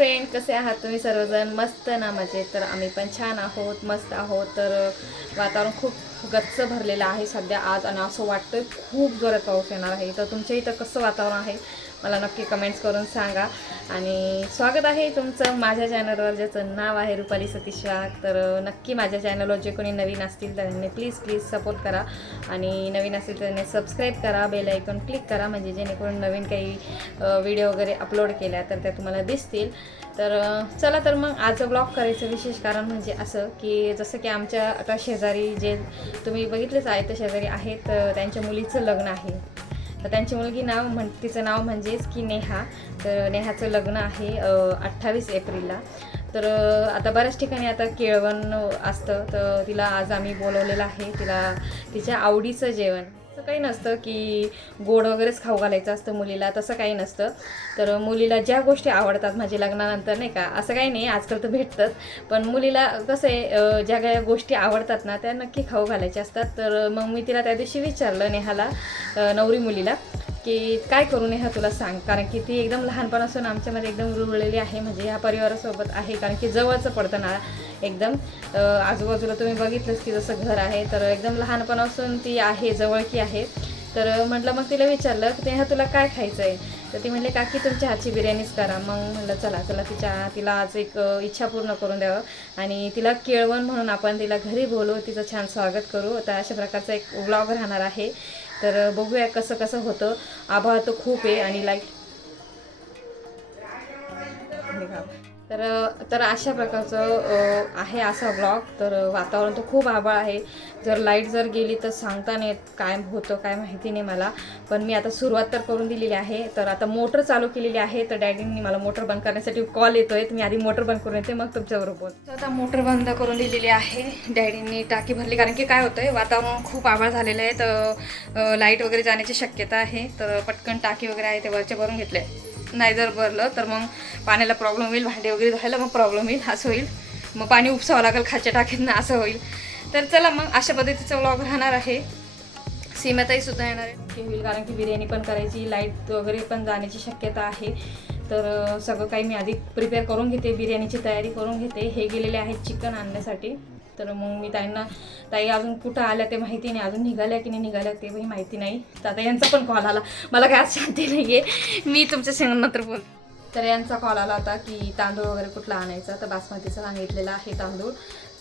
Friend, कसे आहात तुम्ही सर्वजण? मस्त ना, मजेत? तर आम्ही पण छान आहोत, मस्त आहोत. तर वातावरण खूप गच्च भरलेलं आहे सध्या आज, आणि असं वाटतंय खूप जोरात पाऊस येणार आहे. तर तुमच्या इथं कसं वातावरण आहे मला नक्की कमेंट्स करून सांगा. आणि स्वागत आहे तुमचं माझ्या चॅनलवर, ज्याचं नाव आहे रुपाली सतीश वाघ. तर नक्की माझ्या चॅनलवर जे कोणी नवीन असतील त्यांनी प्लीज सपोर्ट करा, आणि नवीन असतील त्यांनी सबस्क्राईब करा, बेल आयकॉन क्लिक करा, म्हणजे जेणेकरून नवीन काही व्हिडिओ वगैरे अपलोड केल्या तर त्या तुम्हाला दिसतील. तर चला, तर मग आजचं ब्लॉग करायचं विशेष कारण म्हणजे असं की जसं की आमच्या आता शेजारी जे तुम्ही बघितलेच आहे, तर शेजारी आहेत, त्यांच्या मुलीचं लग्न आहे. तर त्यांची मुलगी तिचं नाव म्हणजेच की नेहा. तर नेहाचं लग्न आहे 28 एप्रिलला. तर आता बऱ्याच ठिकाणी आता केळवण असतं, तर तिला आज आम्ही बोलवलेलं आहे. तिला तिच्या आवडीचं जेवण, असं काही नसतं की गोड वगैरेच खाऊ घालायचं असतं मुलीला, तसं काही नसतं. तर मुलीला ज्या गोष्टी आवडतात, म्हणजे लग्नानंतर नाही का, असं काही नाही, आजकाल तर भेटतंच, पण मुलीला कसं आहे, ज्या काही गोष्टी आवडतात ना त्या नक्की खाऊ घालायच्या असतात. तर मग मी तिला त्या दिवशी विचारलं, नेहाला, नवरी मुलीला, की काय करू नेहा तुला सांग, कारण की ती एकदम लहानपणापासून आमच्यामध्ये एकदम रुळलेली आहे, म्हणजे ह्या परिवारासोबत आहे, कारण की जवळचं पडतं ना एकदम. आजूबाजूला तुम्ही बघितलंच की जसं घर आहे, तर एकदम लहानपणापासून ती आहे, जवळकी आहे. तर म्हटलं, मग तिला विचारलं की नेहा तुला काय खायचं आहे? तर ती म्हणले काकी तुमच्या हातची बिर्याणीच करा. मग म्हटलं चला तिला आज एक इच्छा पूर्ण करून द्यावं, आणि तिला केळवण म्हणून आपण तिला घरी बोलवू, तिचं छान स्वागत करू. तर अशा प्रकारचा एक व्लॉग राहणार आहे. तर बघूया कसं होतं. आभाळ तर खूप आहे आणि लाईट तर अशा प्रकारचं आहे असा ब्लॉग. तर वातावरण तर खूप आभाळ आहे. जर लाईट जर गेली तर सांगता नाही काय होतं, काय माहिती नाही मला. पण मी आता सुरुवात तर करून दिलेली आहे. तर आता मोटर चालू केलेली आहे. तर डॅडींनी मला मोटर बंद करण्यासाठी कॉल येतो आहे. मी आधी मोटर बंद करून येते, मग तुमच्याबरोबर बोल. तर आता मोटर बंद करून दिलेली आहे. डॅडींनी टाकी भरली, कारण की काय होतं आहे, वातावरण खूप आभाळ झालेलं आहे. तर लाईट वगैरे जाण्याची शक्यता आहे. तर पटकन टाकी वगैरे आहे ते वरचे भरून घेतले. नाही जर भरलं तर मग पाण्याला प्रॉब्लेम होईल, भांडे वगैरे धुवायला मग प्रॉब्लेम होईल, असं होईल. मग पाणी उपसावं लागेल खालच्या टाकीत ना, असं होईल. तर चला, मग अशा पद्धतीचा व्लॉग राहणार आहे. सीमाताईसुद्धा येणार आहे होईल, कारण की बिर्याणी पण करायची, लाईट वगैरे पण जाण्याची शक्यता आहे. तर सगळं काही मी आधी प्रिपेअर करून घेते, बिर्याणीची तयारी करून घेते. हे गेलेले आहेत चिकन आणण्यासाठी. तर मग मी ताई अजून कुठं आल्या ते माहिती नाही, अजून निघाल्या की नाही निघाल्या ते पण माहिती नाही. तर आता यांचा पण कॉल आला, मला काय आज शांती नाही आहे, मी तुमच्या नंतर बोल. तर यांचा कॉल आला होता की तांदूळ वगैरे कुठला आणायचा. तर बासमतीचा सांगितलेला आहे तांदूळ,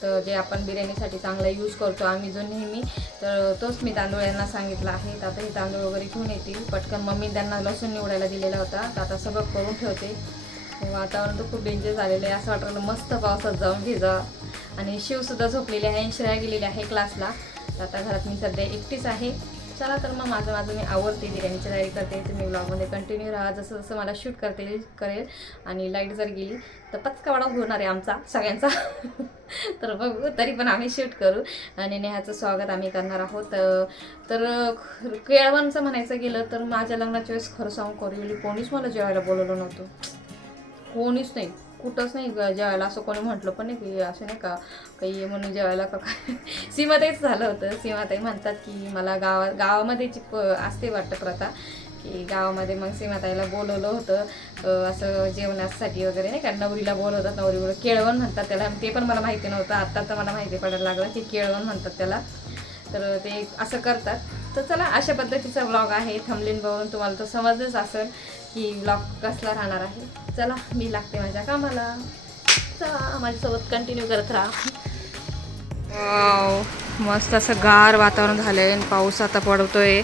तर जे आपण बिर्याणीसाठी चांगला यूज करतो आम्ही जो नेहमी, तर तोच मी तांदूळ यांना सांगितला आहे. तर आता हे तांदूळ वगैरे घेऊन येतील पटकन. मम्मी त्यांना लसूण निवडायला दिलेला होता, तर आता सगळं करून ठेवते. वातावरण तर खूप डेंजर झालेलं आहे, असं वाटलं मस्त पावसात जाऊन भिजा. आणि शिवसुद्धा झोपलेली आहे आणि श्रेया गेलेली आहे क्लासला. तर आता घरात मी सध्या एकटीच आहे. चला, तर मग माझं मी आवडते, बिर्याणीची तयारी करते. तुम्ही व्लॉगमध्ये कंटिन्यू राहा, जसं मला शूट करेल. आणि लाईट जर गेली तर पचका वडा होणार आहे आमचा सगळ्यांचा. तर बघू, तरी पण आम्ही शूट करू. आणि नेहाचं स्वागत आम्ही करणार आहोत. तर केळवणचं म्हणायचं गेलं तर माझ्या लग्नाच्या वेळेस खरं सांगू करू कोणीच मला जेवायला बोलवलं नव्हतं, कोणीच नाही, कुठंच नाही जेवायला. असं कोणी म्हटलं पण नाही की असं नाही का काही म्हणून जेवायला का काय. सीमाताईच झालं होतं. सीमाताई म्हणतात की मला गावामध्ये असते वाटतं प्रथा, की गावामध्ये मग सीमाताईला बोलवलं होतं असं जेवणासाठी वगैरे, नाही का, नवरीला बोलवतात. नवरीला केळवण म्हणतात त्याला, ते पण मला माहिती नव्हतं. आत्ता तर मला माहिती पडायला लागलं की केळवण म्हणतात त्याला. तर ते असं करतात. तर चला, अशा पद्धतीचा व्लॉग आहे. थंबनेल बघून तुम्हाला तर समजलंच असेल की व्लॉग कसला राहणार आहे. चला, मी लागते माझ्या कामाला. चला, माझ्यासोबत कंटिन्यू करत राहा. वाव, मस्त असं गार वातावरण झालं आहे. पाऊस आता पडतोय,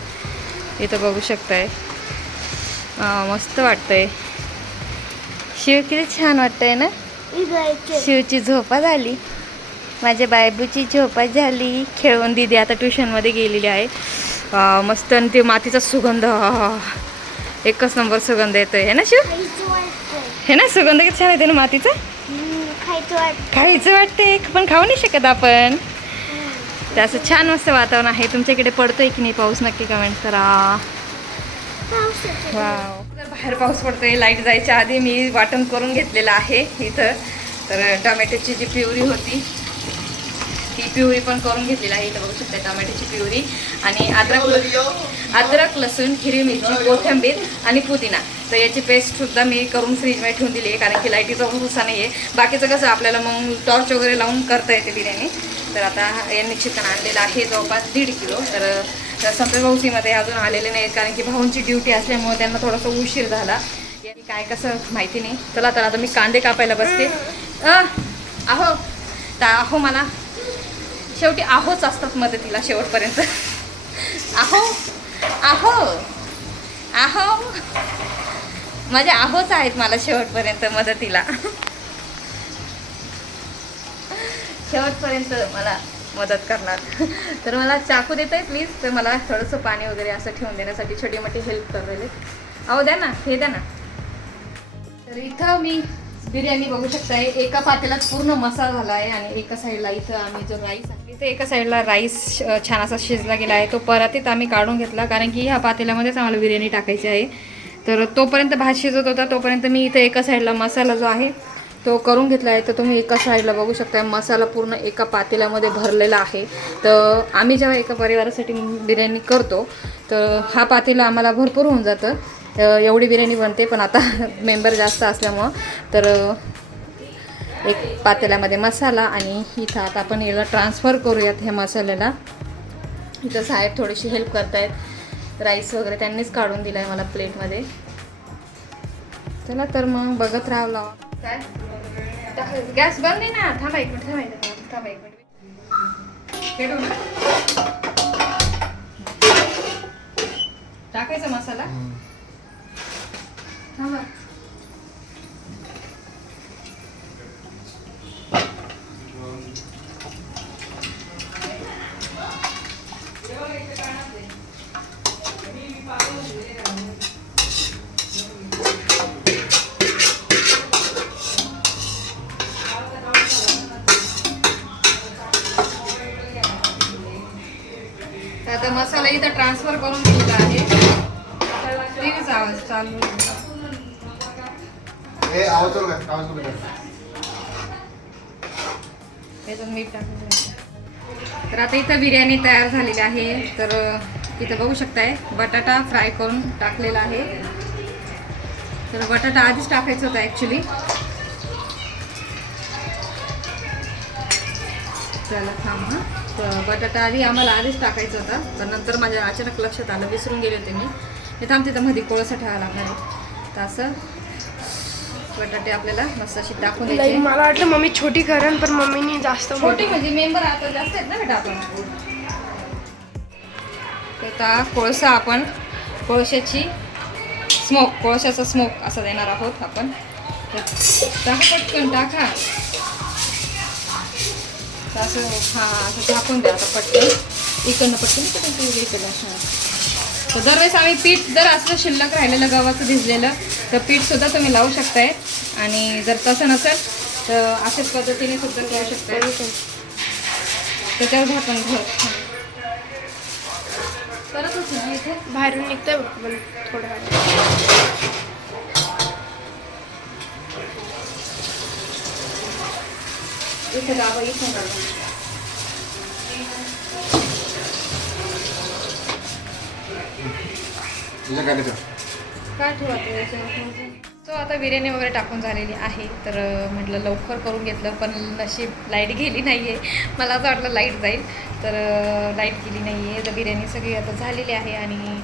इथं बघू शकताय. मस्त वाटतंय. शिव किती छान वाटतंय ना. शिवची झोपा झाली, माझ्या बायबूची झोपा झाली. खेळवून दिदी आता ट्युशनमध्ये गेलेली आहे. मस्त, आणि ते मातीचा सुगंध, एकच नंबर सुगंध येतोय, है ना शिव? हे ना, सुगंध किती छान येते ना मातीचा. खायचं वाटतंय, पण खाऊ नाही शकत आपण. ते असं छान मस्त वातावरण आहे. तुमच्याकडे पडतोय की नाही पाऊस, नक्की कमेंट करा. वाव, तर बाहेर पाऊस पडतोय. लाईट जायच्या आधी मी वाटण करून घेतलेलं आहे इथं. तर टोमॅटोची जी प्युरी होती ती मी प्युरी पण करून घेतलेली आहे. इथं बघू शकता टोमॅटोची प्युरी आणि अद्रक लसूण हिरवी मिरची कोथिंबीर आणि पुदिना. तर याची पेस्टसुद्धा मी करून फ्रीजमध्ये ठेवून दिली आहे, कारण की लाईटीचा भरोसा नाही आहे. बाकीचं कसं आपल्याला मग टॉर्च वगैरे लावून करता येते बिर्याणी. तर आता यांनी चिकन आणलेलं आहे जवळपास 1.5 किलो. तर संतोष भाऊसीमध्ये अजून आलेले नाहीत, कारण की भाऊंची ड्युटी असल्यामुळे त्यांना थोडासा उशीर झाला. काय कसं माहिती नाही. चला तर आता मी कांदे कापायला बसते. आहो तर आहो मला शेवटी आहोच असतात मदतीला शेवटपर्यंत. आहो आहो आहो माझे आहोच आहेत मला शेवटपर्यंत मदतीला. शेवटपर्यंत मला मदत करणार. तर मला चाकू देता येत प्लीज. तर मला थोडंसं पाणी वगैरे असं ठेवून देण्यासाठी छोटी मोठी हेल्प करलेले. अहो द्या ना, हे द्या ना. तर इथं मी बिर्याणी बघू शकताय, एका पातेल्यात पूर्ण मसाला झाला आहे आणि एका साईडला इथं आम्ही जो राईस आहे इथं एका साईडला राईस छान असा शिजला गेला आहे. तो परातीत आम्ही काढून घेतला, कारण की ह्या पातेल्यामध्येच आम्हाला बिर्याणी टाकायची आहे. तर तोपर्यंत भात शिजत होता तोपर्यंत मी इथं एका साईडला मसाला जो आहे तो करून घेतला आहे. तर तुम्ही एका साईडला बघू शकता मसाला पूर्ण एका पातेल्यामध्ये भरलेला आहे. तर आम्ही जेव्हा एका परिवारासाठी बिर्याणी करतो तर हा पातेला आम्हाला भरपूर होऊन जातं. एवढी बिर्याणी बनते, पण आता मेंबर जास्त असल्यामुळं तर एक पातेल्यामध्ये मसाला आणि इथं आता आपण याला ट्रान्सफर करूयात ह्या मसाल्याला. इथं साहेब थोडीशी हेल्प करतायत. राईस वगैरे त्यांनीच काढून दिला आहे मला प्लेटमध्ये. चला तर मग बघत राहावं लावा. काय गॅस बंद आहे ना. थांबा एक मिनिट थांबा एक मिनिट टाकायचा मसाला. थांबा. आता मसाला इथं ट्रान्सफर करून दिलेला आहे. टीव्हीचा आवाज चालू. त्याच्यात मीठ टाकून. तर आता इथं बिर्याणी तयार झालेली आहे. तर इथं बघू शकताय बटाटा फ्राय करून टाकलेला आहे. तर बटाटा आधीच टाकायचं होतं ॲक्च्युली. चला थांब. तर बटाटा आम्हाला आधीच टाकायचं होता, तर नंतर माझ्या अचानक लक्षात आलं, विसरून गेले होते मी. हे थांब तिथं मध्ये कोळसा ठेवायला लागणार आहे. तर असं बटाटे आपल्याला मस्त अशी टाकून द्यायची. मला वाटलं मम्मी छोटी करेन, पण मम्मीने जास्त छोटी म्हणजे मेंबर आता जास्त आहेत ना बेटा आपण. तर आता कोळसा आपण कोळशाचा स्मोक असं देणार आहोत आपण. टाका पटकन टाका. असं असं झाकून द्या आता पटकन. इकडनं पटकन इकडनं. तर दरवेळेस आम्ही पीठ जर असलं शिल्लक राहिलेलं गव्हाचं भिजलेलं तर पीठसुद्धा तुम्ही लावू शकताय, आणि जर तसं नसेल तर अशाच पद्धतीने सुद्धा करू शकताय. त्याच्यावर झाकण परत होतं इथे बाहेरून निघतंय पण थोडं इथे गावं इथून काय ठेवा. तो आता बिर्याणी वगैरे टाकून झालेली आहे. तर म्हटलं लवकर करून घेतलं, पण नशीब लाईट गेली नाही आहे. मला असं वाटलं लाईट जाईल, तर लाईट गेली नाही आहे. तर बिर्याणी सगळी आता झालेली आहे. आणि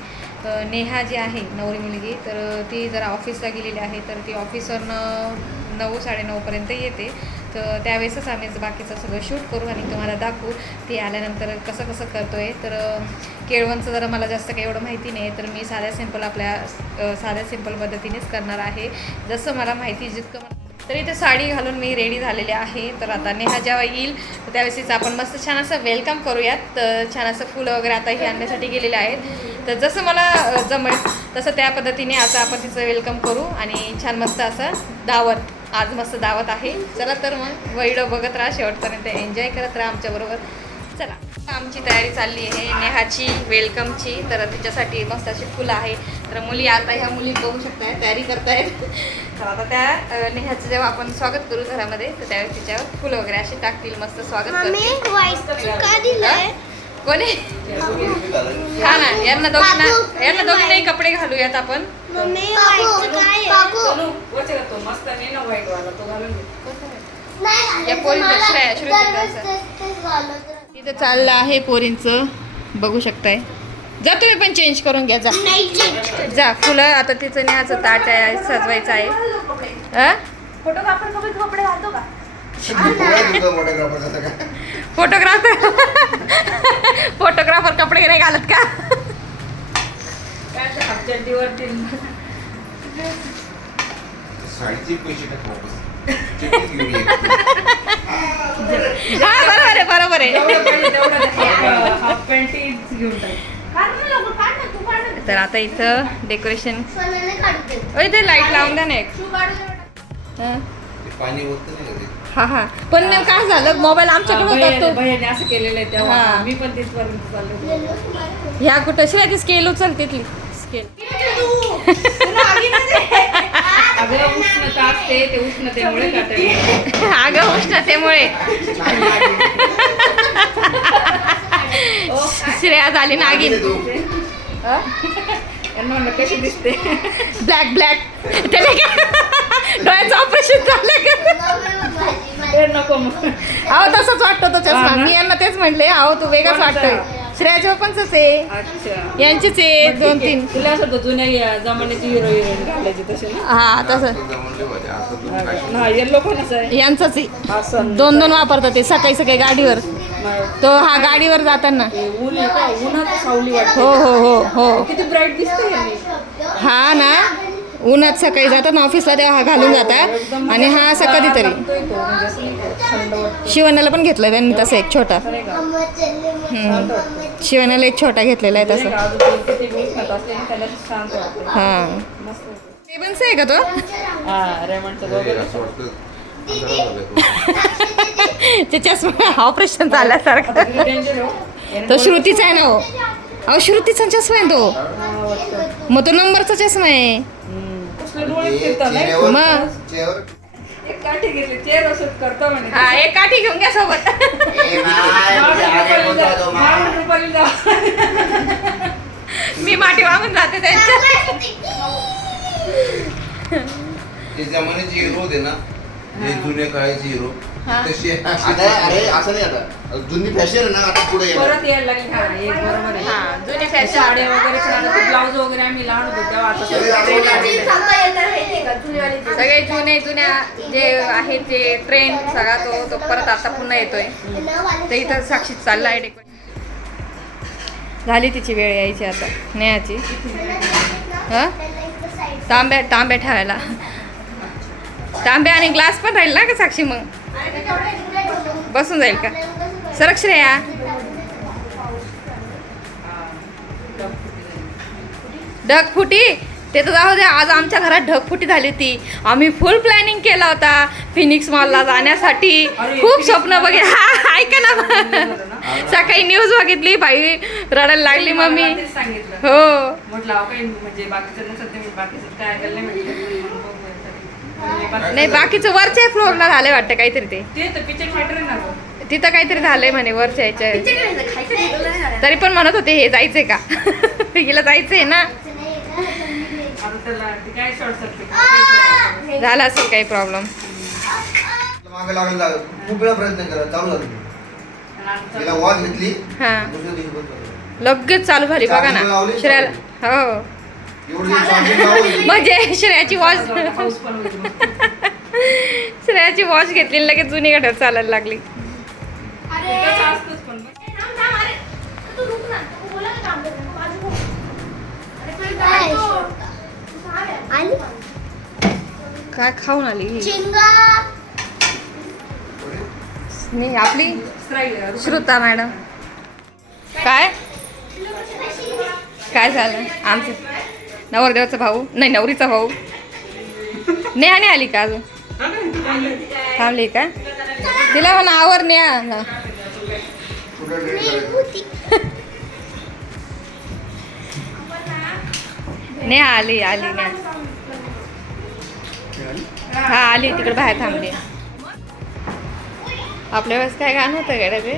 नेहा जी आहे नवरी मुलगी, तर ती जरा ऑफिसला गेलेली आहे. तर ती ऑफिसवरनं 9-9:30पर्यंत येते. तर त्यावेळेसच आम्ही बाकीचं सगळं शूट करू आणि तुम्हाला दाखवू ती आल्यानंतर कसं कसं करतो आहे. तर केळवणचं जरा मला जास्त काही एवढं माहिती नाही, तर मी साध्या सिंपल पद्धतीनेच करणार आहे, जसं मला माहिती जितकं मला. तर इथे साडी घालून मी रेडी झालेले आहे. तर आता नेहा जेव्हा येईल तर त्यावेळेस आपण मस्त छान असं वेलकम करूयात. तर छान असं फुलं वगैरे आता हे आणण्यासाठी गेलेले आहेत. तर जसं मला जमेल तसं त्या पद्धतीने आता आपण तिचं वेलकम करू आणि छान मस्त असं दावत. आज मस्त दावत आहे. चला तर मग व्हिडिओ बघत राहा शेवटपर्यंत, एन्जॉय करत राहा आमच्याबरोबर. चला आमची तयारी चालली आहे नेहाची वेलकमची. तर तिच्यासाठी मस्त अशी फुलं आहे. तर मुली आता ह्या मुली बघू शकताय तयारी करतायत. तर आता त्या नेहाचं जेव्हा आपण स्वागत करू घरामध्ये तर त्यावेळेस तिच्यावर फुलं वगैरे अशी टाकतील. मस्त स्वागत करतील. कोणी हा ना यांना दोघींनाही कपडे घालूयात आपण. या पोरींचं इथं चाललं आहे पोरींचं बघू शकताय. जा तुम्ही पण चेंज करून घ्या. जा फुलं आता तिचं नेहाचं ताट आहे सजवायचं आहे. फोटोग्राफर कपडे नाही घालत का? बरोबर आहे. तर आता इथं डेकोरेशन ते लाईट लावून द्या ना एक. हा हा पण काय झालं मोबाईल आमच्याकडे होता असं केलेलं आहे तेव्हा मी पण तिथपर्यंत चाललो. ह्या कुठं शिवाय ती स्केल उचल तिथली स्केल. अगं उष्णता असते ते उष्णतेमुळे काटायला. अगं उष्णतेमुळे श्रेया झाली नागिन. यांना म्हणलं कशी दिसते. ब्लॅक त्याला डोळ्याचं ऑपरेशन झालं का? नको मग. अहो तसंच वाटतं तो चष्मा. मी यांना तेच म्हणले अहो तू वेगळाच वाटतोय. श्रेयाच्या पप्पांचंच आहे अच्छा यांचेच आहे 2-3. तुला असं होतं जुन्या जमान्याची हिरोईन घालायची तसे ना. हा तसं हा येल्लो कोणाचं आहे यांचंच आहे. असं 2 वापरतात ते सकाळी गाडीवर. तो हा गाडीवर जाताना ऊन आहे का उन्हात सावली वाटते. हो किती ब्राईट दिसते यांनी. हा ना उन्हात सकाळी जातात ना ऑफिसला तेव्हा हा घालून जातात. आणि हा असं कधीतरी लागतोय तो, म्हणजे असं नाही का, थंड वाटतं. शिवण्याला पण घेतलं त्यांनी तसं एक छोटा. नाही का? शिवण्याला एक छोटा घेतलेला आहे तसं. अजून किती उष्णता असते ना त्याला शांत वाटतं. हा मस्त वाटतं. रेबन्स आहे का तो? हा रेमंडचं वगैरे ते चष्मा ऑपरेशन झाल्यासारखं. डेंजर हो. तो श्रुतीचा आहे ना हो. अहो श्रुतीचा चष्मा आहे तो. मग तो नंबरचा चष्मा आहे. कसले डोळे फिरतात नाही. मग एक काठी घेतली चेअर असं करतो म्हणे. हा एक काठी घेऊन घ्या सोबत. रुपाली जा. मी माठी वाहून जाते त्यांच्या. ते जमान्याचे हिरो होते ना हे जुन्या काळाचे हिरो हा. तसे आता अरे असं नाही आता जुनी फॅशन आहे ना आता पुढे येणार. परत यायला लागली. हा एक बरोबर आहे. हा जुनी साड्या फॅशन. वगैरे छान होते. ब्लाऊज वगैरे आम्ही लहान होतो तेव्हा आता सगळे जुन्या जे आहे ते ट्रेंड सगळा तो परत आता पुन्हा येतोय. तर इथं साक्षी चालला आहे डेकोरेशन. झाली तिची वेळ यायची आता नेहाची. हा तांब्या ठेवायला. तांब्या आणि ग्लास पण राहील ना का साक्षी? मग बसून जाईल का? सरक श्रेया. ढगफुटी ते तर जाऊ द्या. आज आमच्या घरात ढगफुटी झाली होती. आम्ही फुल प्लॅनिंग केला होता फिनिक्स मॉलला जाण्यासाठी. खूप स्वप्न बघे. हा ऐका ना सकाळी न्यूज बघितली बाई रडायला लागली मम्मी. सांगितलं हो म्हटलं अहो काही म्हणजे बाकीचं नसतं ते बाकीचं काय ऐकायला नाही म्हटलं. नाही बाकीचं वरच्या फ्लोअरला झालंय वाटतं काहीतरी. ते तर पिक्चर थिएटर आहे ना गं. तिथं काहीतरी झालंय म्हणे वरच्या ह्याच्या. तरी पण म्हणत होते हे जायचंय का? हिला जायचंय ना. आता त्याला ते काय शॉर्ट सर्किट झाला असेल काही प्रॉब्लेम. मागे लागला खूप वेळा प्रयत्न केला चालू झालं. तिला वॉच घेतली हा दुसऱ्या दिवशी बंद झालं. लगेच चालू झाली बघा ना श्रेयाला. हो एवढं दिवस charging लावली. म्हणजे श्रेयाची वॉच पाऊस पण होईल. श्रेयाची वॉच घेतली लगेच जुनी गाड्या चालायला लागली. तसं असतंच पण. काय खाऊन आली मी आपली श्रुता मॅडम. काय झालं? आमचं नवरदेवाचा भाऊ नाही नवरीचा भाऊ नेहा नाही आली का अजून? थांबली का? तिला म्हणा आवर नेहा. कुठं date करायचं? नेहा आली नेहा. हा आली तिकडे बाहेर थांबली. आपल्या वेळेस काय गाणं होतं गड्या ते?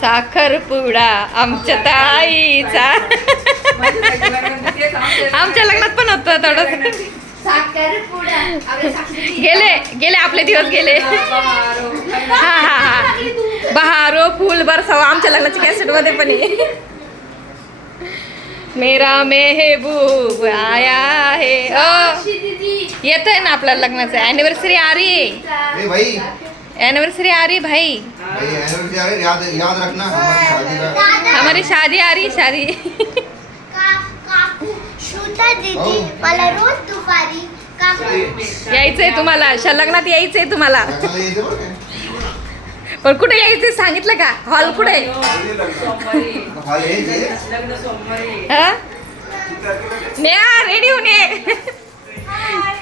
साखरपुडा आमच्या ताईचा. आमच्या लग्नात पण होतं थोडं. गेले आपले दिवस गेले. हा बहारो फूल बरसावा आमच्या लग्नाची कॅसेट मध्ये पण आहे. मेरा मेहबूब आया है. येत आहे ना आपल्या लग्नाचं अॅनिव्हर्सरी आ रही है. ए भाई एनिवर्सरी आ रही भाई. भाई एनिवर्सरी आ रही, याद रखना हमारी शादी का. हमारी शादी आ रही शादी. काकू श्रुता दीदी मला रोज दुपारी काकू यायचंय तुम्हाला लग्नात यायचंय तुम्हाला. लग्नाला यायचं बरं काय? पण कुठे यायचंय सांगितलं का? हॉल कुठे? हा यायचंय. लग्न सोमवारी. नेहा रेडी होऊन ये.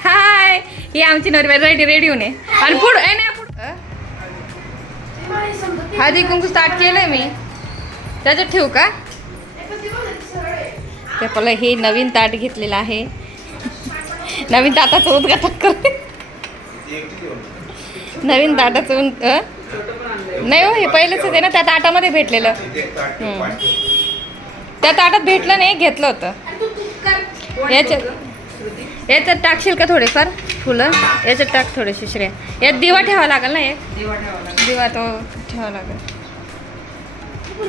हाय ही आमची नवरी रेडी होऊन ये. आणि हळदी कुंकू स्टार्ट केलंय मी. त्याच्यात ठेवू का? ते आपलं हे नवीन ताट घेतलेलं आहे. नवीन ताटाचं उद्घाटन कर. नवीन ताटाचं नाही हो, हे पहिलंच आहे ना. त्या ताटामध्ये भेटलेलं. त्या ताटात भेटलं नाही, घेतलं होतं. याच्यात टाकशील का थोडेफार फुलं? याच्यात टाक थोडेसे श्रेया. यात दिवा ठेवावा लागेल ना. एक दिवा तो ठेवावा लागेल.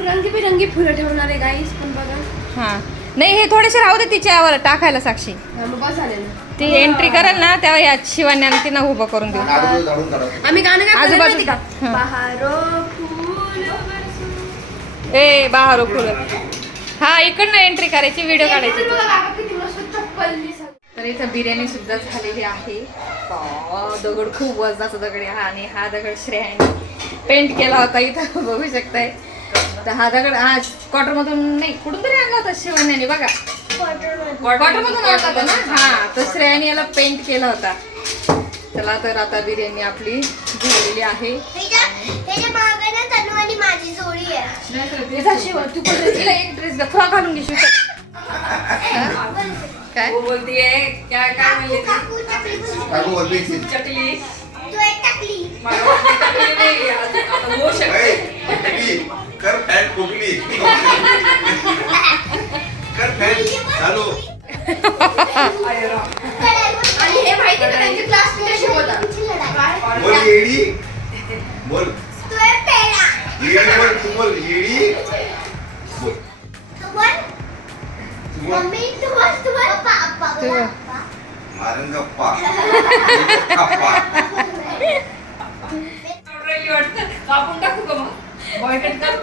रंगीबेरंगी फुलं ठेवणार आहे गाईस पण बघा. हां नाही हे थोडेसे राहू दे तिच्यावर टाकायला साक्षी. बस आले ना. ती एंट्री करेल ना तेव्हा या शिवान्याने तिनं उभं करून देऊ. आजूबाजू झाडून काढा. आम्ही गाणं काय म्हणतो आजूबाजू माहिती का? हां. बहारो फूल बरसू. ए बहारो फुलं. हा इकडनं एंट्री करायची, व्हिडिओ काढायची. बघा काका किती मस्त चप्पल दिसत. तर इथं बिर्याणी सुद्धा झालेली आहे. दगड खूप वजनाचा दगड आहे हा. आणि हा दगड श्रेयाने पेंट केला होता इथं बघू शकताय. तर हा दगड आज क्वार्टरमधून नाही कुठून तरी आणला होता शिवण्याने बघा. क्वार्टरमधून आणला होता ना. हा तर श्रेयाने याला पेंट केला होता. चला तर आता बिर्याणी आपली झालेली आहे. त्याच्या मागे ना तनु आणि माझी जोडी आहे. तू पण तिला एक ड्रेस घ्या, फ्रॉक घालून घेशील काय? वो बोलती है क्या काय म्हणली ती? काकू चकली बनवली. काकू वरती चकली. तू एक टाकली. मला वाटली चकली नाही, आता होऊ शकते. कर फॅन खोकली. कर फॅन चालू. अरे राम. आणि हे माहिती का त्यांचे क्लास टीचर शिकवतात. बोल येडी. बोल तू एक पेढा. येडी. बोल तू बोल येडी. बोल तू बोल. मम्मी तू बोल. पप्पा तू बोल. मारण गप्पा. गप्पा. आवडली वाटतं. कापून टाकू का मग? बॉयकट कर.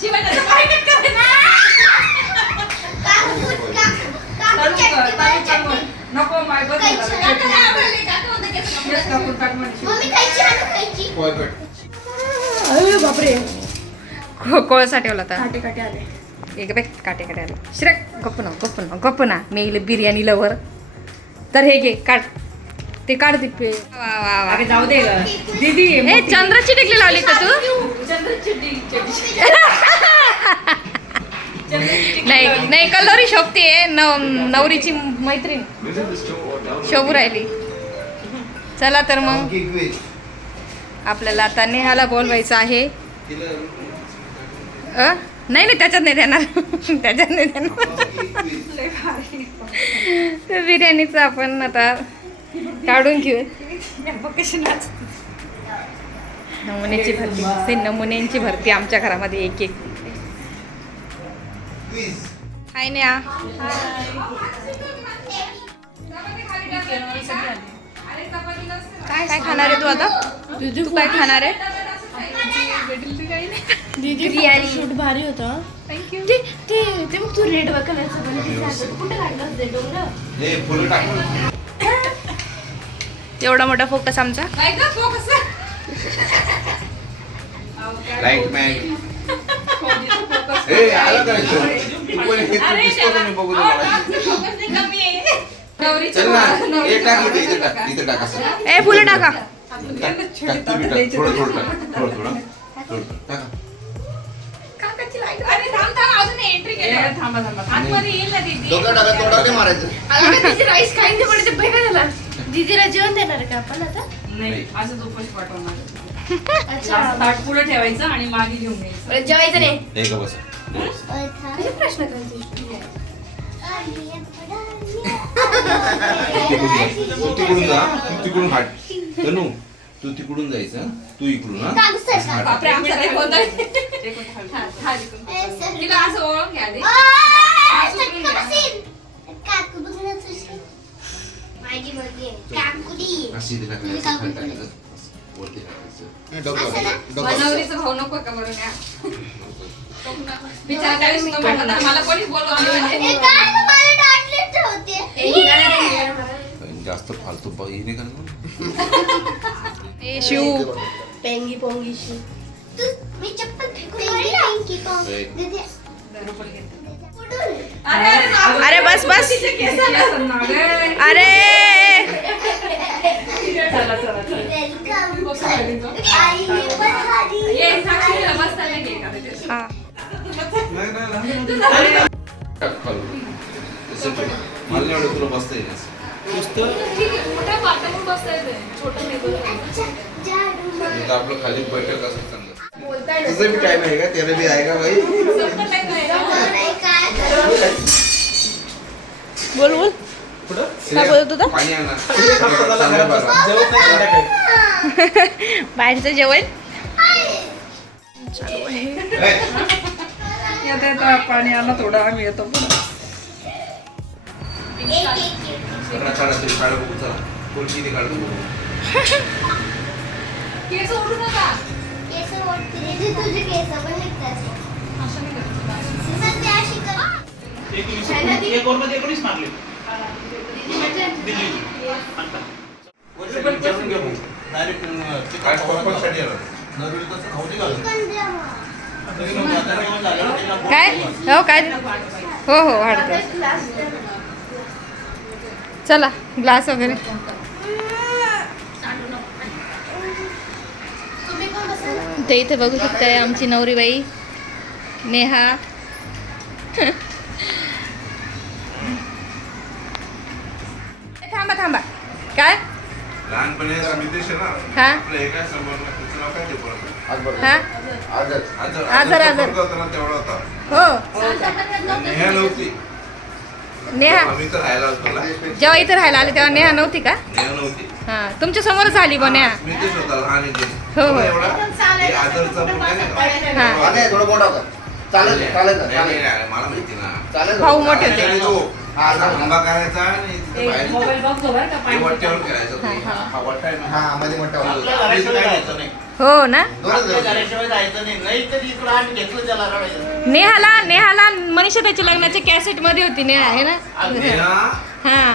शिवाय बॉयकट कर. काकू चालू कर, चालू कर मग. नको माय बस झालं. येस, कापून टाक म्हणे. मम्मी खायची आणू खायची. बॉयकट. अरे बापरे. कोळसा ठेवला होता. काटे काटे आले. एक बे काटे आले. श्रेक गप्प ना मी इले बिर्याणी लवर. तर हे घे काढ. ते काढ ती पे. वा वा वा. अरे जाऊ दे ग. दीदी हे चंद्राची टिकली लावली का तू? नाही कलोरी शोभते. नवरीची मैत्रीण शोभू राहिली. चला तर मग आपल्याला आता नेहाला बोलवायचं आहे. नाही त्याच्यात नाही देणार. त्याच्यात नाही देणार. तर बिर्याणीचं आपण आता काढून घेऊ. नमुन्याची भरती असते. नमुन्यांची भरती आमच्या घरामध्ये एक एक. हाय नेहा. काय खाणार आहे तू आता? तू काय खाणार आहे? बिर्याणी शूट भारी होतं. थँक्यू. ते मग तू रेड कलरचं पण कुठे काढलं ते डोंगर? हे फुलं टाकून. एवढा मोठा फोकस आमचा. Light man. ए आला काय तू पण हे तू दिसतो का नाही बघू दे मला. चल ना हे टाक इथे टाक. इथे टाक असं. ए फुलं टाका. टाक, तू बी टाक. थोडं टाक. थोडं टाका. काकाची लाईट. अरे थांब अजून एंट्री थांबा आतमध्ये येईल ना दीदी. डोक्यात टाका तोंडात नाही मारायचं. अगं तिची राईस खाईन ते पडते बघा झाला दीदीला जेवण देणार का आपण आता नाही असंच उपाशी पाठवणार. अच्छा ताट पुढे ठेवायचं आणि मागे घेऊन यायचं. बरं, जेवायचं नाही हे का बस कसे प्रश्न करते तू तिकडून जा तू तिकडून हाट तनू तू तिकडून जायचं हं? तू इकडून हा बापरे, आमचं ते होतं. तिला असं ओळख घ्या आधी. काकू बघ ना तुझी माझी मुलगी आहे. काकुडी अशी इथे टाकायचं, खाली टाकायचं, वरती टाकायचं. असं ना बनवरीचा भाऊ नको का बरं या बिचारा त्यावेळेस तो म्हणला होता, मला कोणीच बोलवलं नाही. हे काय ना मला डाटलेट ठेवते जास्त फालतू हे नाही करणार शिव पेंगी पोंगीशी तू मी चप्पल फेकून पिंकी पॉंग ए. दीदी अरे बस बस अरे चला चला चला वेलकम आईने पण खाली ये साक्षीला मस्त नाही केक आता ते. हा टाक खाली. तसं ठेव. मला नाही वाटत तुला बसता येईल असं. ठीक आहे, मोठ्या पाटावर बसता येते. छोटं नाही बसता येत. जाडू आता आपलं खाली बैठक असं चांगलं तुझं बी टाइम आहे का त्याला बी आहे का बाई सबका time आहे ना. नाही काय बोल बोल काय बोलत होता? पाणी आणा चांगलं बघा. बाहेरचं जेवण येता येता पाणी आणा थोडं आम्ही येतो पुढं. एक चला तरी काढ बघू चला कोण किती काढतो बघू केस ओढू नका. केस ओढते दीदी तुझे केस पण निघतात असं नाही करायचं. सध्या अशी कर 19 मारले विचारून घे भाऊ. काय पप्पांसाठी आला? काय हो काय हो हो वाढतं चला ग्लास वगैरे तुम्ही कोण बसा ते इथे बघू शकताय आमची नवरीबाई नेहा थांबा थांबा काय लहानपणी स्मितेश आहे ना हा आपलं एका समोर त्याचं नाव काय ते परत? हा आजच आजर. होता ना तेवढा होता हो नेहा नव्हती नेहा आम्ही तर राहायला होतो ना जेव्हा इथे राहायला आले तेव्हा नेहा नव्हती का नेहा नव्हती हा तुमच्या समोरच आली बा नेहा स्मितेश होता लहान एकदम. हो, हो. एवढा ते आजरचा मुलगा नाही का? हा. नाही थोडं मोठा होता चालेल चालेल नाही, चालेल नाही, मला माहिती ना चालेल भाऊ मोठे होते आणि तो हा, असा आंबा करायचा आणि तिथं एक बाहेर मोबाईल बघतो बरं का ते पाणी वट्ट्यावर करायचा तो. हा वट्टा आहे ना. हा मध्ये मोठा होता आपल्या घराशिवाय जायचं नाही हो ना दोनच आपल्या दिवस. घराशिवाय जायचं नाही नाही तर इकडं आम्ही घेतलं त्याला रडायचं नेहाला मनीषा त्याच्या लग्नाच्या कॅसेट मध्ये होती नेहा आहे ना नेहा हा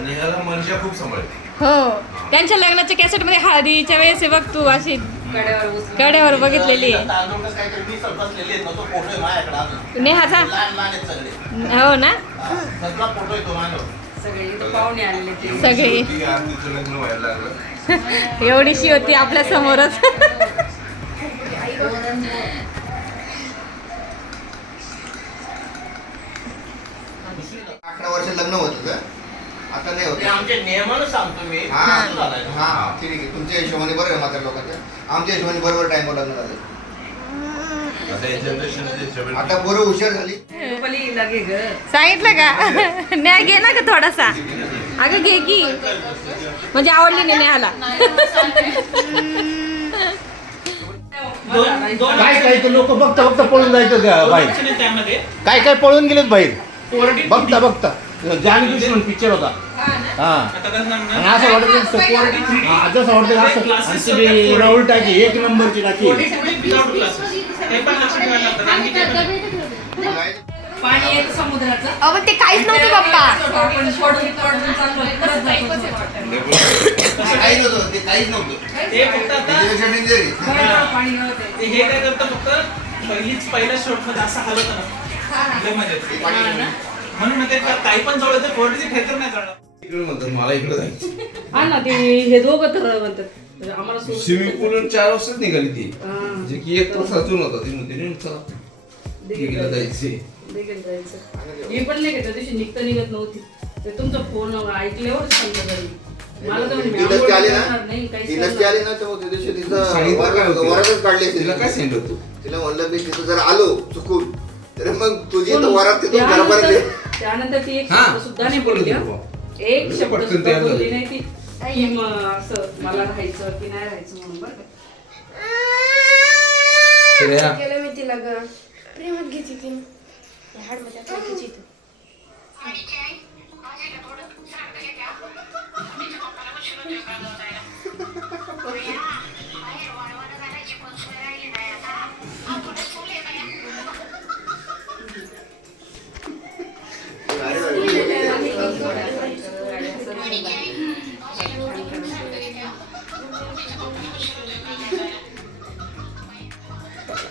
नेहाला मनीषा खूप सांभाळते हो त्यांच्या लग्नाच्या कॅसेट मध्ये हळदीच्या वेळेस हे बघ तू अशी कड्यावर बसून. कड्यावर बघितलेली आहे तांदूळ कसं काहीतरी मिसळ बसलेले आहेत ना, तो फोटो आहे माझ्याकडे अजून नेहाचा लहान लहान आहेत सगळे हो ना हा, सगळा फोटो आहे तो माझ्यावर सगळे इथं पाहुणे आलेले ते. सगळे ती आज तिचं लग्न व्हायला लागलं एवढीशी होती आपल्या समोरच 11 वर्ष लग्न होत का आता नाही होत ते आमच्या नियमानं सांगतो मी हा असं झालंय. हा ठीक आहे तुमच्या हिशोबाने बरोबर आहे म्हाताऱ्या लोकांच्या आमच्या हिशोबाने बरोबर टाइमवर लग्न झालं आता या जनरेशन आता बरोबर हुशार झाली रुपाली लगे ग. सांगितलं का न्याय घे ना का थोडासा अगं घे की म्हणजे आवडली नाही नेहाला काय काय तर लोक बघता बघता पळून जायचं त्या बाहेर त्यामध्ये काय काय पळून गेलेत बाहेर कोरडी बघता बघता जानी दुश्मन पिक्चर होता हा आता कसं सांगणार? आणि असं वाटत हा, जसं वाटतं असं आणि ती राहुल टाकी 1 नंबरची टाकी कोरडी सगळी without glasses. हे पण लक्ष ठेवायला लागतं. आणखी ते पण. पाणी येतं समुद्राचं. अहो पण ते काहीच नव्हतं बाप्पा आपण सोडून चाललोय. परत जातो. काहीच नव्हतं ते काहीच नव्हतं ते फक्त आता त्याच्यापेक्षा danger आहे. बरं, पाणी नव्हतं. ते हे काय करतं फक्त पहिल्या शॉट मध्ये असं हलत ना लय मजा येते. म्हणून ते काही पण जवळ येतं कोरडीची ठेकर नाही जळणार. इकडे म्हणतात मला इकडे जायचं हा ना ते हे दोघं तर म्हणतात म्हणजे आम्हाला सोडून- स्विमिंग पूल 4 वाजताच निघाली ती हा. जे की 1 तास अजून होता ती म्हणते नाही चला तिकडे जायचे देखील जायचं मी पण नाही त्या दिवशी निघत नव्हती ते तुमचा फोन ऐकल्यावर सांगतो घरी मला तर ती नसती आली ना नाही काही ती नसती आली ना तेव्हा त्या दिवशी तिचं सांगितलं काय होतं? वरातच काढली असती. तिला काय सेंड होतो तिला म्हणलं मी तिथं जर आलो चुकून तर मग तुझी तर वरात तिथून घरापर्यंत ये. त्यानंतर ती एक हा. शब्द सुद्धा नाही बोलली हं. एक म्हणजे शब्द पटकन सुद्धा तयार बोलली झाली. नाही ती की असं मला राहायचं की नाही राहायचं म्हणून बरं का श्रेया केलं मी तिला ग प्रेमात घेते ती हाडमध्ये टाकायची इथं.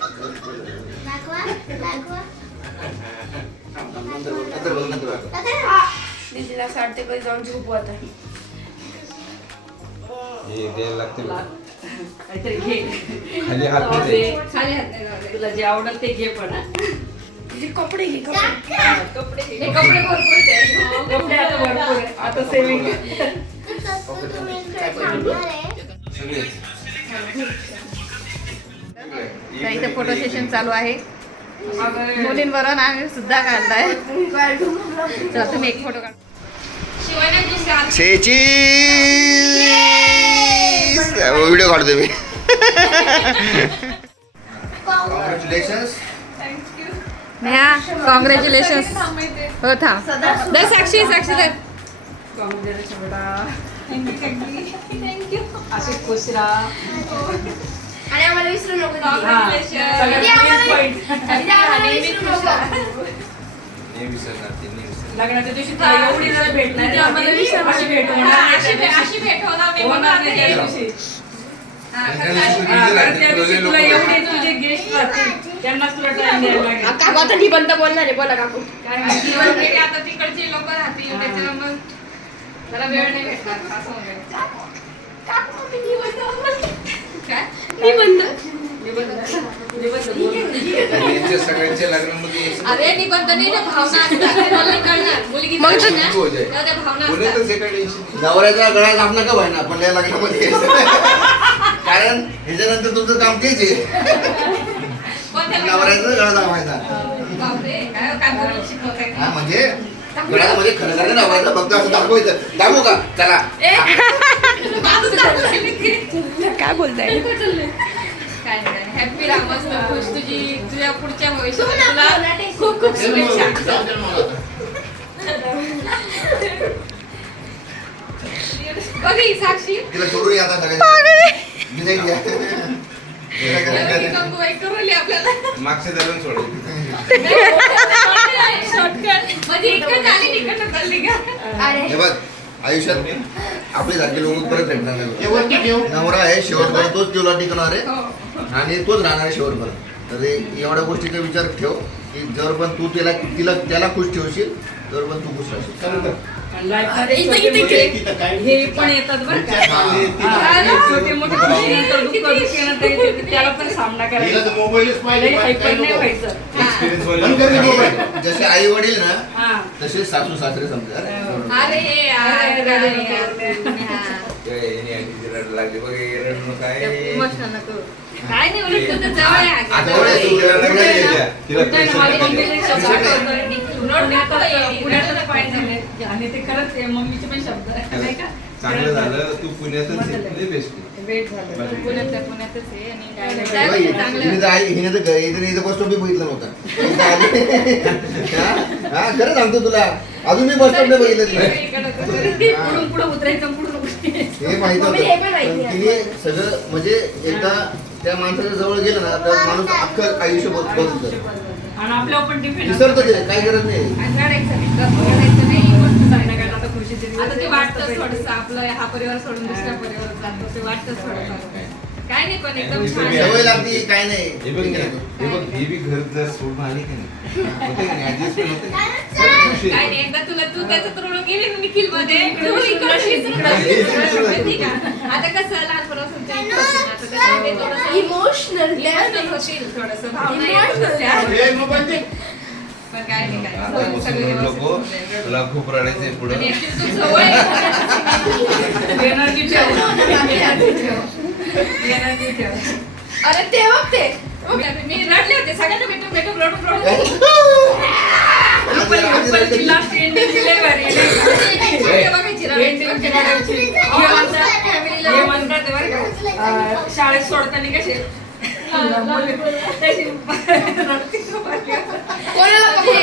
दाखवा दाखवा नंतर बघ नंतर बघ. मी तिला असं वाटते कधी जाऊन झोपू आता हे द्यायला लागते बघ. काहीतरी घे खाली हात नाही द्यायचे. खाली हात नाही लावायचे. तुला जे आवडेल ते घे पण हं. तिचे कपडे घे कपडे कपडे घे. हे कपडे भरपूर आहेत. कपडे आता भरपूर आहे आता सेविंग तुम्ही इकडे थांबणार आहे सगळेच. तर इथे फोटो सेशन चालू आहे मुलींबरोबर आम्ही सुद्धा काढलाय चला तुम्ही एक फोटो काढ शेची व्हिडिओ काढतो मी कॉंग्रॅच्युलेशन्स नेहा कॉंग्रॅच्युलेशन्स हो थांब दे साक्षी साक्षी दे असे खुश राहा आणि आम्हाला विसरू नको दीदी. सगळ्यात main point. नाही विसरणार ते नाही विसरणार. लग्नाच्या दिवशी तुला एवढी जरा भेटणार आहे. अशी भेट होणार नाही त्या दिवशी. होणार नाही त्या दिवशी. त्या दिवशी हा, busy कारण राहते. त्या दिवशी तुला तुला लोकं- एवढे तुझे गेस्ट राहतील त्यांनाच तुला टाइम द्यायला लागेल काकू आता निबंध बोलणार आहे बोला काकू काय माहिती? आता तिकडची लोक राहतील त्याच्यावर मग जरा वेळ नाही भेटणार असं होईल. काय निबंध आणि यांच्या सगळ्यांच्या लग्नामध्ये अरे निबंध नाही ना भावना असतात मला नाही कळणार मुलगी मग झाली ना, सुरू हो जाईल. तेव्हा त्या भावना पुण्यातच असतात एका टेन्शन नवऱ्याचा गळा दाब नका व्हाय ना पण या लग्नामध्ये कारण ह्याच्यानंतर तुमचं काम तेच आहे कोणत्या नवऱ्याचा गळा दाबायचा बापरे काय काय बोलून शिकवताय हा म्हणजे गळ्यामध्ये खरं खरं दाबायचं फक्त असं दाखवायचं दाबू का चला काय बोलताय काय नाही हॅपी राहा मस्त खुश तुझ्या पुढच्या भविष्यात तुला खूप खूप शुभेच्छा बघी साक्षी तिला सोडून या आता सगळ्यांनी मी नाही घ्या. कंगुबाई करून आपल्याला मागच्या दरम्यान सोडायचं शॉर्टकट म्हणजे इकडे झाली तिकडे चालली का हे बघ आयुष्यात आपले सारखे लोक परत भेटणार हे वरती ठेव. नाही नवरा आहे शेवटपर्यंत तोच तुला टिकणार आहे आणि तोच राहणार आहे शेवटपर्यंत तर एवढ्या गोष्टीचा विचार ठेव की जर पण तू त्याला खुश ठेवशील तर पण तू खुश राहशील लाईफमध्ये इथं- छोटे इथं- मोठे इथं काय- हे पण येतात बरं का छोटे मोठे खुशीनंतर दुःख दुःखानंतर येते, त्याला पण सामना हिला करायचा तर मोबाईलच पाहिजे लई बाकी हायपर काही नाही नको. व्हायचं एक्सपिरियन्स बंद कर रे मोबाईल. जसे आई वडील ना हा तसे सासू सासरे समजा अरे यार लागली बघ हे रडणं काय इमोशनल नको काय नाही उलट तुझं जवळ आहे आता अगं. एवढ्या तिला लग्नात गेल्या. तिला पुण्यात pressure माझी नाही मम्मी दिलं. ते शब्द आठवतात. पुण्यातच पाहिजे झाले आणि ते खरंच ते मम्मीचे पण शब्द आहे, नाही का चांगलं झालं तू पुण्यातच बेस्ट वेट झालं तू पुण्यातल्या पुण्यातच आहे आणि काय नाही. हिने काय म्हणजे चांगलं हिने तर इथं बस स्टॉप बघितलं नव्हतं इथं आली. हा खरं सांगतो तुला अजून मी बस स्टॉप बघितलं तिला पुढून पुढे उतरायचं पुढून हे माहित मम्मी होतं हे पण माहिती पण आहे. तिने सगळं म्हणजे एकदा त्या माणसाच्या जवळ गेलं ना तर माणूस अख्खं आयुष्य बदलतं आणि आपल्यावर पण डिपेंड विसरतो ते काही गरज नाही रडायचं नाही संध्याकाळी आता खुशीचे दिवस आता ते आहे, वाटतंच मस्तपैकी. थोडंसं आपलं हा परिवार सोडून दुसऱ्या परिवारात जातो ते वाटतंच थोडंसं काय नाही पण एकदम आणि छान सगळे सवय आहे. लागते काय नाही हे बघ हे बी घर जर सोडून आली की नाही होते की नाही adjustment होते. सगळं खुशी काय आहे. नाही एकदा तू त्याच्यात ऋण गेली ना निखिल मध्ये तू इकडे माहिती का आता कसं लहानपणापासून change होती ना, आता त्याच्यामध्ये थोडंसं इमोशनल emotional होतील थोडंसं भावना येत होत्या. हे मोबाईल दे. पण काय नाही काय आता बसून सगळे रडू व्यवस्थित नको होऊन तुला खूप रडायचंय पुढं आणि actually तू सवय आहे. एनर्जी ठेव एनर्जी ठेव. अरे ते बघ ते मी रडले होते सगळ्यांना भेटून रडून रुपालीची लास्ट एंडिंग दिले भारी हे म्हणतात बरं का शाळेत सोडताना कसे तशी रडती रुपाली.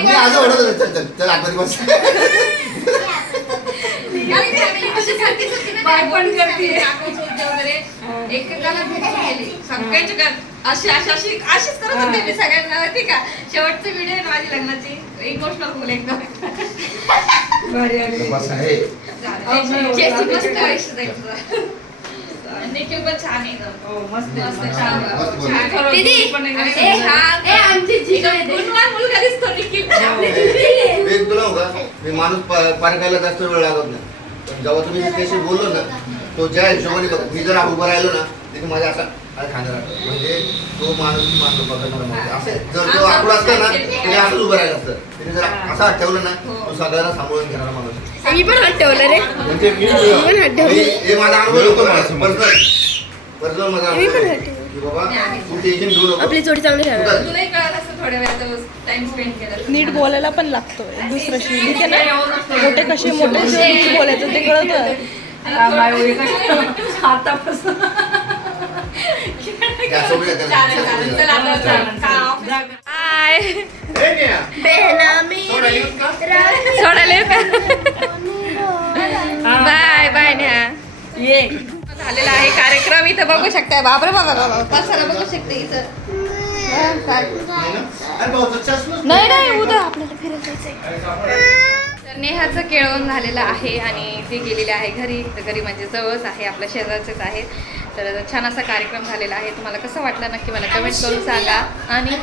मी असं ओढत होतो, चल, चल, चल, आतमध्ये बस. बाळपण करते एकेकाला भेटून गेली सगळ्यांची अशीच करत होते मी सगळ्यांना माहिती का. शेवटची व्हिडिओ आहे माझी लग्नाची इमोशनल फुल एकदम भारी आली. बस आहे. मस्त आयुष्य जायचं. निखिल पण छान आहे एकदम. मस्त छान छान. दीदी, पण एकदम ए, हा, ए, आमची जीजू आहे ते. गुणवान मुलगा दिसतो निखिल. मी तुला हो का मी माणूस पारखायला जास्त वेळ लागत नाही पण जेव्हा तुम्ही त्याशी बोललो ना तो ज्या हिशोबाने बघ मी जर उभं राहिलो ना तिथे माझ्या असा खांदा राहतो म्हणजे तो माणूस माणूस बघणार म्हणजे असं जर तो आकडा असता ना त्याने असंच उभं राहिलं असतं त्याने जर असा हात ठेवलं ना तो सगळ्यांना सांभाळून घेणारा माणूस आहे. मी पण हात ठेवला रे. म्हणजे हे माझा अनुभव लोक पर्सनल माझा मी पण अनुभव हात ठेवला. की बाबा तू टेन्शन घेऊ नको आपली जोडी चांगली तू ठेवा. काय? तुलाही कळालं असतं थोड्या वेळात टाइम स्पेंड केला. नीट बोलायला पण लागतोय दुसऱ्याशी ठीक आहे ना. मोठे कसे मोठे जे बोलायचं ते कळतं. आतापासून जास्त वेळ त्याला- चालेल चालेल चल आता चल. बाय. बेहना मी सोडायला येऊ का? बाय बाय न्या. ये झालेला आहे कार्यक्रम इथं बघू शकताय. बापरे बाबा बाबा पसारा बघू शकते इथं. नाही नाही उद्या आपल्याला फिरायला जायचंय. तर नेहाचं केळवण झालेलं आहे आणि ती गेलेली आहे घरी. तर घरी म्हणजे जवळच आहे आपल्या शेजारचेच आहे. तर छान असा कार्यक्रम झालेला आहे. तुम्हाला कसं वाटलं नक्की मला कमेंट करून सांगा. आणि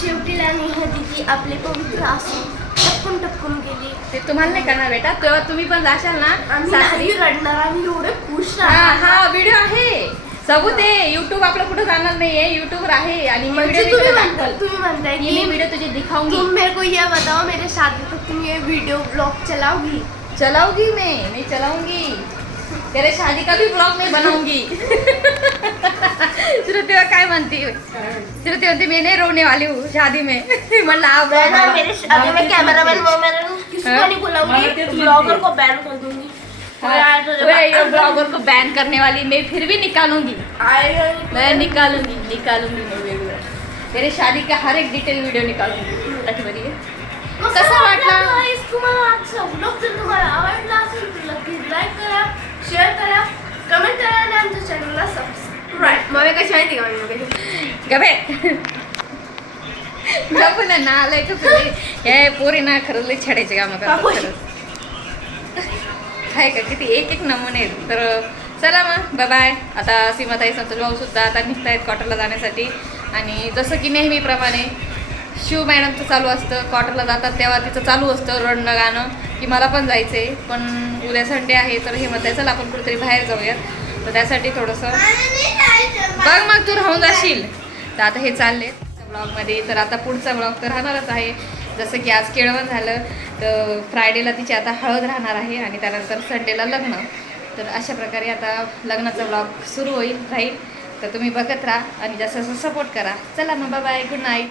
शेवटी नेहा दीदी आपले पवित्र असून टपकून गेली. ते तुम्हाला नाही करणार बेटा तेव्हा तुम्ही पण जाशाल ना आम्ही सासरी. नाही रडणार. आम्ही एवढे खुश हा राहणार. हा व्हिडिओ आहे सबूत आहे. युट्यूब आपलं कुठं जाणार नाहीये युट्यूबवर आहे. आणि म्हणजे तुम्ही म्हणताय ये की वीडियो तुझे दिखाऊंगी. तुम मेरे को ये बताओ मेरे शादी तक तुम ये वीडियो ब्लॉग चलाओगी. चलाऊंगी मैं चलाऊंगी. तेरे शादी का भी ब्लॉग मैं बनाऊंगी. श्रुती काय म्हणती. श्रुती म्हणते मैं नहीं रोने वाली हूँ शादी में. म्हणलं हा ब्लॉग मेरे शादी में कैमरामैन किसी को नहीं बुलाऊंगी. ब्लॉगर को बैन कर दूंगी. ब्लॉगर को बैन करने वाली मैं फिर भी निकालूंगी. मैं निकालूंगी मैं वीडियो. तेरे शादी का हर एक डिटेल वीडियो निकालूंगी. आठवणी कसा वाटला. तुम्हाला आजचा व्लॉग जर तुम्हाला आवडला असेल तर नक्की लाईक करा, शेअर करा, कमेंट करा आणि आमच्या चॅनलला सबस्क्राईब. मग कशी माहिती का मी गबे गप ना आलंय का हे पोरी ना खरंच लई छाडायचे कामं करतात खरंच. आहे का किती एक एक नमुने आहेत. तर चला मग बाय. आता सीमाताई संतोष भाऊ सुद्धा आता निघत आहेत क्वार्टरला जाण्यासाठी. आणि जसं की नेहमीप्रमाणे शिव मॅडमचं चालू असतं क्वार्टरला जातात तेव्हा तिचं चालू असतं रडणं गाणं की मला पण जायचं आहे. पण उद्या संडे आहे तर हे म्हणताय चला आपण कुठेतरी बाहेर जाऊयात. तर त्यासाठी थोडंसं बघ मग तू राहून जाशील. तर आता हे चालले ब्लॉगमध्ये. तर आता पुढचा ब्लॉग तर राहणारच आहे. जसं की आज केळवण झालं तर फ्रायडेला तिची आता हळद राहणार आहे आणि त्यानंतर संडेला लग्न. तर अशा प्रकारे आता लग्नाचा ब्लॉग सुरू राहील. तर तुम्ही बघत राहा आणि जास्त सपोर्ट करा. चला मग बाय गुड नाईट.